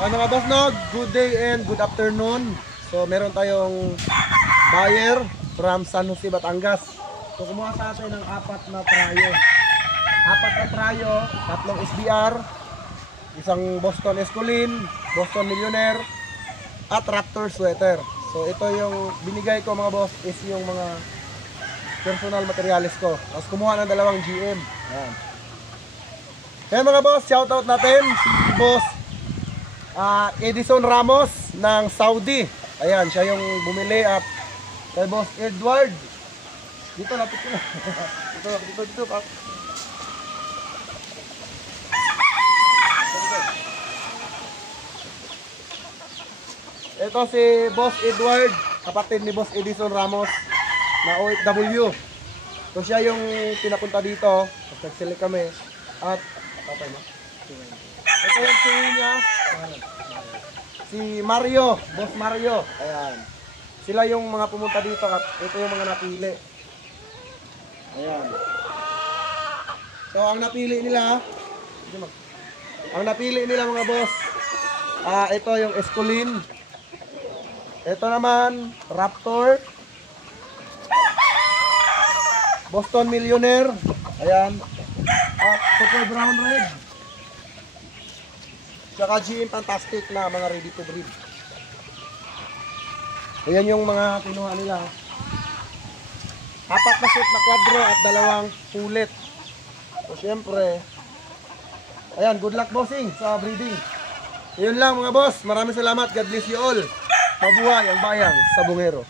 Okay mga boss, no? Good day and good afternoon. So meron tayong buyer from San Jose, Batangas. So kumuha sa atin ng 4 na prayo. 4 na prayo, 3 SBR, isang Boston Escolin, Boston Millionaire, at Raptor sweater. So ito yung binigay ko mga boss, is yung mga personal materials ko. Tapos kumuha ng 2 GM. Ayan. Kaya mga boss, shoutout natin si boss Edison Ramos ng Saudi. Ayan, siya yung bumili. At kay boss Edward, dito lapit ko na. dito pa. Ito si boss Edward, kapatid ni boss Edison Ramos na OFW. So siya yung pinapunta dito. Nagselect kami. At ito yung suwi niya, si Mario, boss Mario. Ayan. Sila yung mga pumunta dito at ito yung mga napili. Ayan. So ang napili nila mga boss, ito yung Escolin. Ito naman Raptor, Boston Millionaire. Ayan. At Super Brown Red. Tsaka GM Fantastic na mga ready to breed. Ayan yung mga kinuha nila. 4 na set na quadro at 2 pulit. So syempre, ayan, good luck bossing sa breeding. Yun lang mga boss. Maraming salamat. God bless you all. Mabuhay ang bayang Sabongero.